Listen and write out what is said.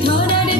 ধরার